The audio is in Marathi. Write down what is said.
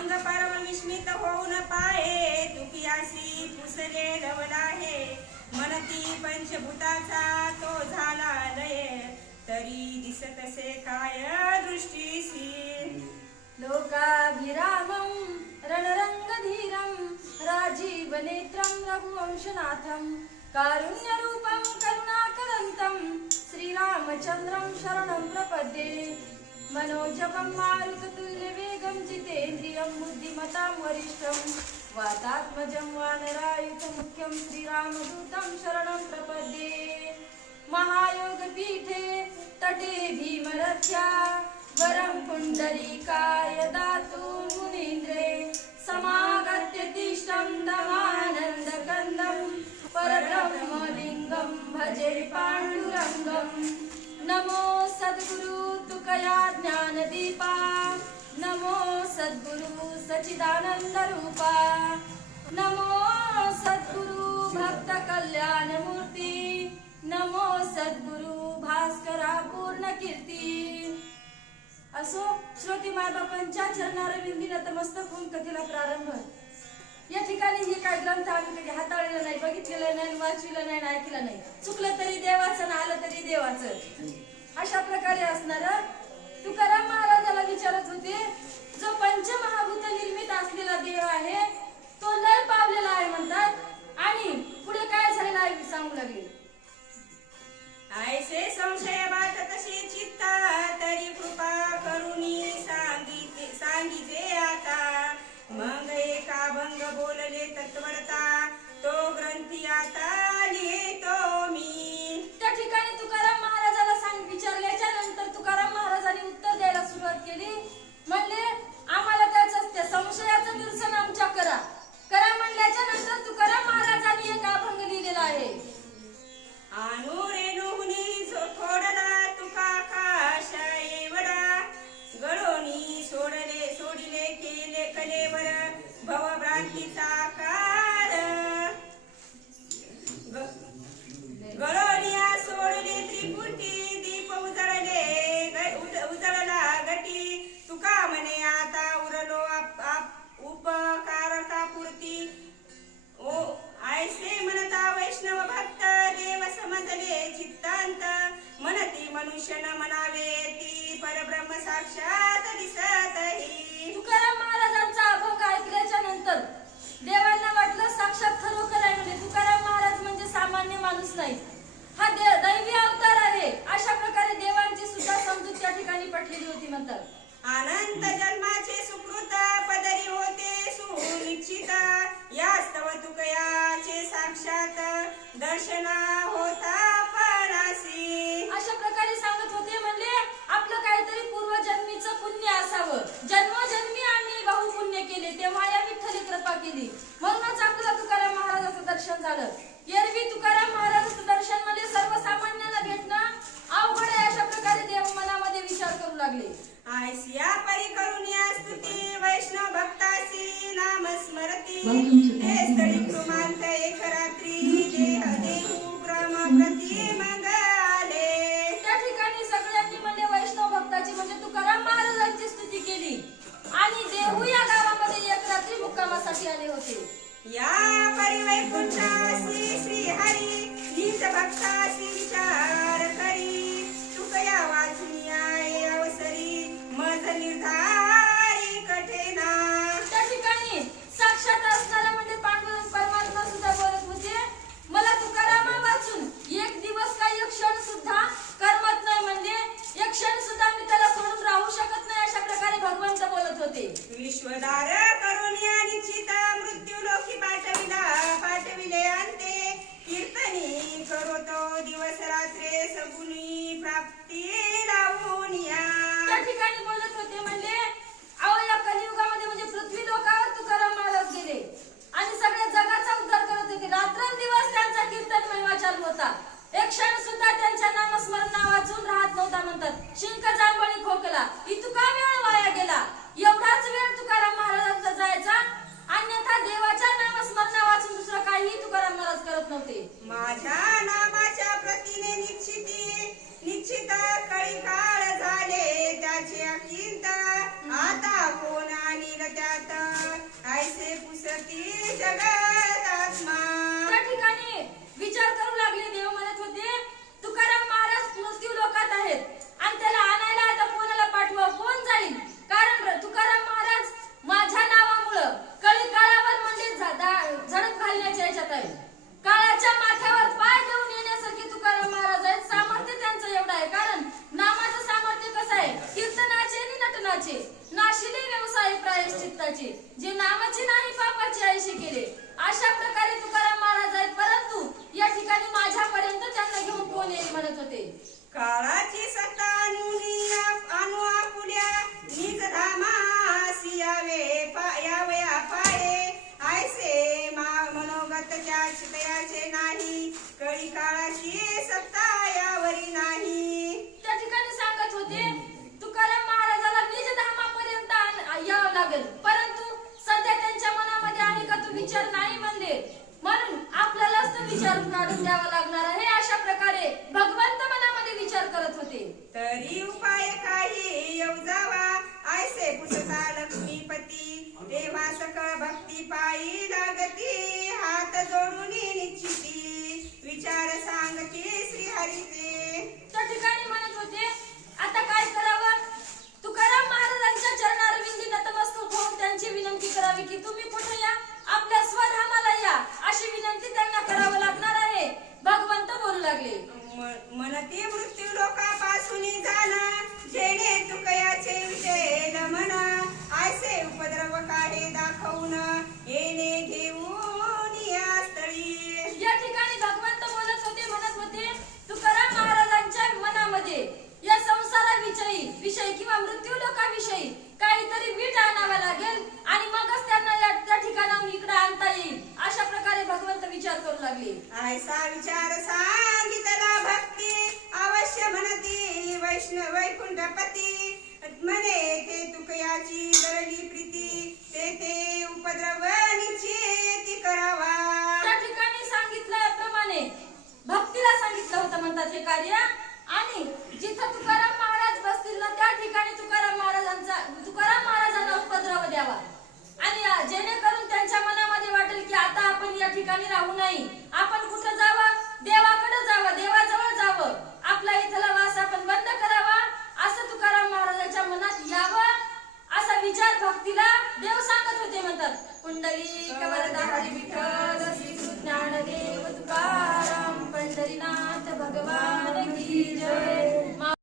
अंग परम विस्मित होऊन पाहे तुकियासी पुसले लवलाहे मनती पंचभूताचा तो झाला लय तरी दिसतसे काय दृष्टीसी लोकाभिरामं रणरंगधीरं राजीवनेत्रं रघुवंशनाथं कारुण्यरूपं करुणाकरन्तं श्रीरामचन्द्रं शरणं प्रपद्ये मनोजवं मारुततुल्यवेगं जितेन्द्रियं बुद्धिमतां वरिष्ठं वातात्मजं वानरायुतमुख्यं श्रीरामदूतं शरणं प्रपद्ये महायोगपीठे तटे भीमरथ्या वरं पुण्डरीकाय दातु मुनीन्द्रे समागत्य तिष्ठं दमानन्दकन्दं परब्रह्मलिङ्गं भजे पाण्डुरङ्गं नमो सद्गुरु तुकया ज्ञानदीपा नमो सद्गुरु सच्चिदानन्दरूपा नमो सद्गुरु भक्तकल्याणमूर्ती नमो सद्गुरु भास्करा पूर्णकीर्ती असो श्रोती मायबापांच्या चरणारविंदी नतमस्तक होऊन कथेला प्रारंभ. या ठिकाणी हे काय ग्रंथ आम्ही कधी हाताळलेलं नाही, बघितलेलं नाही, वाचलेलं नाही, ऐकलं नाही. चुकलं तरी देवाचं ना आलं तरी देवाचं अशा प्रकारे असणार. तुकाराम महाराजाला विचारत होते जो पंचमहाभूत निर्मित असलेला देव आहे तो लय पावलेला आहे म्हणतात आणि पुढे काय झालेलं आहे सांगू लागले. ऐसे संशय बात कशी चित्ता तरी कृपा करुणी सांगिते आता मग एका भंग बोलले तत्वरता तो ग्रंथी आता लिहितो मी. त्या ठिकाणी तुकाराम महाराजाला विचारल्याच्या नंतर तुकाराम महाराजांनी उत्तर द्यायला सुरुवात केली. म्हणले आम्हाला त्या संशयाचं निरसन आमच्या करा म्हणल्याच्या नंतर तुकाराम महाराजांनी एक अभंग लिहिलेला आहे. आणू रेणुहुनी जो थोडला तुका आकाश एवढा गळोनी सोडिले केले कलेवर भवभ्रांतीचा आकार गळोनिया सोडले त्रिपुटी दीप उजळला गटी तुका म्हणे आता उरलो उपकारका पुरती ओ ऐसे म्हणता वैष्णव भक्त देव समजले चित्तांत मनती मनुष्य न म्हणावे ती परब्रह्म साक्षात दिसतही. तुकाराम महाराजांचा अभंग ऐकल्याच्या नंतर देवांना वाटलं साक्षात खरोखर आहे. म्हणजे तुकाराम महाराज म्हणजे सामान्य माणूस नाही, हा दैवी अवतार आहे. अशा प्रकारे देवांची सुद्धा समजूत त्या ठिकाणी पटलेली होती म्हणतात. अनंत जन्माचे सुकृत पदरी होते सुनिश्चित यास्तव तुकयाचे साक्षात दर्शना होता पणासी. अशा प्रकारे सांगत होते म्हणले आपलं काहीतरी पूर्वजन्मीचं पुण्य असावं, जन्मोजन्मी आम्ही बहुपुण्य केले तेव्हा या विठ्ठली कृपा केली म्हणूनच आपल्याला तुकाराम महाराजाचं दर्शन झालं. एरवी तुकाराम महाराजाचं दर्शन म्हणजे सर्वसामान्यांना भेटणं अवघड आहे. अशा प्रकारे देव मनामध्ये विचार करू लागले. आयसिया परी करुण्या स्तुती वैष्णव भक्तासी नाम स्मरती हे स्थळी कृमांत एक रात्री देह देऊ ग्राम प्रति मंगले. त्या ठिकाणी सगळ्यांनी म्हणजे वैष्णव भक्ताची म्हणजे तुकाराम महाराजांची स्तुती केली आणि देहू या गावामध्ये एक रात्री मुक्कामासाठी आले होते. या परी वैकुंठासी श्री हरी नीत भक्तासी विचार करी तुकया वाचून आये अवसरी मज निर्धारी कठेना. त्या ठिकाणी साक्षात असणारा म्हणजे पांडुरंग परमात्मा सुद्धा बोलत होते मला तुकारामा वाचून एक दिवस काही एक क्षण सुद्धा करमत नाही, म्हणजे एक क्षण सुद्धा मी त्याला सोडून राहू शकत नाही. अशा प्रकारे भगवंत बोलत होते. विश्वदार करुण्या निश्चित मृत्यू लोकी पाठविले अंते कीर्तनी करोतो दिवस रात्रे सगुणी प्राप्ती लावून या. त्या ठिकाणी बोलत होते म्हणजे अहो या कलियुगामध्ये म्हणजे पृथ्वी लोकावर तुकाराम महाराज गेले आणि सगळ्या जगाचा उद्धार करत होते. रात्रंदिवस त्यांचा कीर्तन महिमा चालू होता. एक क्षण सुद्धा त्यांच्या नामस्मरण वाचून राहत नव्हता म्हणतात. शिंक जांभळी खोकला इतका वेळ वाया गेला. एवढाच वेळ तुकाराम महाराजांचा जायचा, अन्यथा देवाच्या नामस्मरण वाचून दुसरं काही तुकाराम महाराज करत नव्हते. माझ्या नामाच्या विनाश तयाचे नाही, कळी काळाची सत्ता यावरी नाही. त्या ठिकाणी सांगत होते तुकाराम महाराजाला निज धामापर्यंत यावं लागेल, परंतु सध्या त्यांच्या मनामध्ये आहे का तो विचार नाही म्हणले, म्हणून आपल्यालाच तो विचार काढून द्यावा लागणार आहे. अशा प्रकारे भगवंत मनामध्ये विचार करत होते. तरी उपाय काही येऊ जावा, ऐसे पुसता लक्ष्मीपती, तेव्हा सकळ भक्ती पायी लागती, हात जोडून निश्चिती, विचार सांगते श्रीहरीचे. त्या ठिकाणी म्हणत होते आता काय करावं. तुकाराम महाराजांच्या चरणारविंदी नतमस्तक होऊन त्यांची विनंती करावी की तुम्ही कुठे या, आपल्या स्वधामाला या, अशी विनंती त्यांना करावं लागणार आहे. भगवंत बोलू लागले मनती मृत्यू लोकापासून जाणा, जेणे तुकयाचे विजय म्हणा, ऐसे उपद्रव काढे दाखवून, येणे घेऊन या स्थळी. या ठिकाणी भगवंत बोलत होते, म्हणत होते तुकाराम महाराजांच्या मनामध्ये या संसाराविषयी किंवा मृत्यू लोकाविषयी काहीतरी वीट आणावा लागेल आणि मगच त्यांना त्या ठिकाणाहून इकडे आणता येईल. अशा प्रकारे भगवंत विचार करू लागले. ऐसा विचार सांगितला भक्ती, अवश्य म्हणती वैष्णव वैकुंठपती, म्हणे ते तुकयाची दरली प्रीती, ते उपद्रव निश्चिती करावा. त्या ठिकाणी सांगितल्याप्रमाणे भक्तीला सांगितलं होतं म्हणतात हे कार्य, आणि जिथं तुकाराम महाराज बसतील ना त्या ठिकाणी तुकाराम महाराजांना उपद्रव द्यावा, आणि जेणेकरून त्यांच्या मनामध्ये वाटेल की आता आपण या ठिकाणी राहू नाही, आपण कुठं जावं, देवाकडे जावं, देवाजवळ जावं, आपला इथला वास आपण बंद करावा, असं तुकाराम महाराजांच्या मनात यावं. असा विचार भक्तीला देव सांगत होते. म्हणतात कुंडली